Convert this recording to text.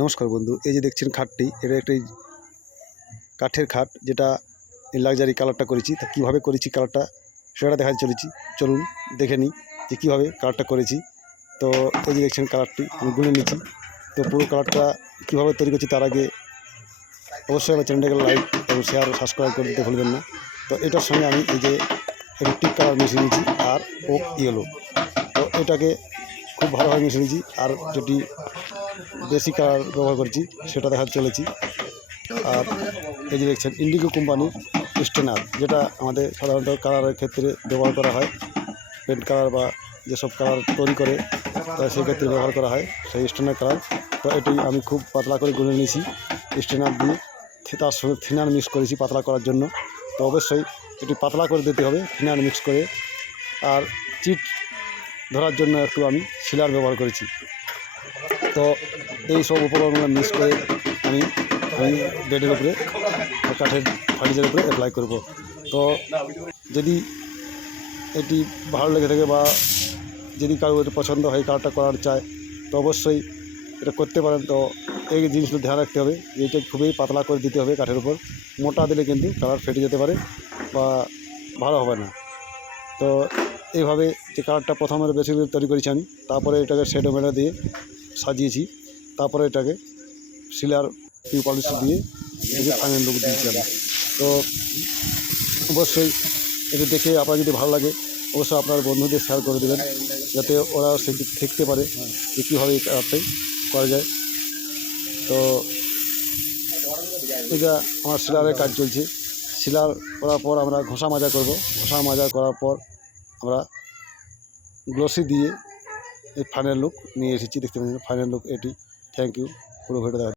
নমস্কার বন্ধু, এই যে দেখছেন খাটটি, এটা একটি কাঠের খাট, যেটা লাক্সারি কালারটা করেছি। তা কীভাবে করেছি কালারটা সেটা দেখাতে চলেছি। চলুন দেখে নিই যে কীভাবে কালারটা করেছি। তো এই যে দেখছেন কালারটি আমি গুলে নিচ্ছি। তো পুরো কালারটা কীভাবে তৈরি করছি তার আগে অবশ্যই আমার চ্যানেলটাকে লাইক এবং শেয়ার ও সাবস্ক্রাইব করে দিতে ভুলবেন না। তো এটার সঙ্গে আমি এই যে টিক কালার মিশিয়ে নিয়েছি আর ওক ইয়েলো। তো এটাকে খুব ভালোভাবে মিশিয়ে নিয়েছি। আর যেটি বেশি কালার ব্যবহার করেছি সেটা দেখাতে চলেছি। আর এই যে দেখছেন ইন্ডিগো কোম্পানির স্টেনার, যেটা আমাদের সাধারণত কালারের ক্ষেত্রে ব্যবহার করা হয়। পেন্ট কালার বা যেসব কালার তৈরি করে সেই ক্ষেত্রে ব্যবহার করা হয় সেই স্টেনার কালার। তো এটি আমি খুব পাতলা করে গুলে নিয়েছি স্টেনার দিয়ে। তার সঙ্গে থিনার মিক্স করেছি পাতলা করার জন্য। তো অবশ্যই এটি পাতলা করে দিতে হবে থিনার মিক্স করে। আর চিট ধরার জন্য একটু আমি সিলার ব্যবহার করেছি। তো এই সব উপকরণগুলো মিক্স করে আমি বেডের উপরে কাঠের ফার্নিচারের উপরে অ্যাপ্লাই করব। তো যদি এটি ভালো লেগে থাকে বা যদি কারো এটা পছন্দ হয় কালারটা করার চায়, তো অবশ্যই এটা করতে পারেন। তো এই জিনিসগুলো ধ্যান রাখতে হবে, এইটা খুবই পাতলা করে দিতে হবে কাঠের উপর। মোটা দিলে কিন্তু কালার ফেটে যেতে পারে বা ভালো হবে না। তো এইভাবে যে কালারটা প্রথমে বেশি তৈরি করেছি আমি, তারপরে এটাকে শেডো মেডো দিয়ে সাজিয়েছি। তারপরে এটাকে সিলার পিউ পলিশ দিয়ে এটাকে ফাইনাল লুক দিয়েছি আমি। তো অবশ্যই এটা দেখে আপনার যদি ভালো লাগে অবশ্যই আপনার বন্ধুদের শেয়ার করে দেবেন, যাতে ওরা শিখতে পারে যে কীভাবে এই কালারটাই করা যায়। তো এটা আমার সিলারের কাজ চলছে। সিলার করার পর আমরা ঘষা মাজা করব। ঘষা মাজা করার পর আমরা গ্লসি দিয়ে এই ফাইনাল লুক নিয়ে এসেছি। দেখতে পাচ্ছেন ফাইনাল লুক এটি। থ্যাংক ইউ পুরো ভিডিও দেখা।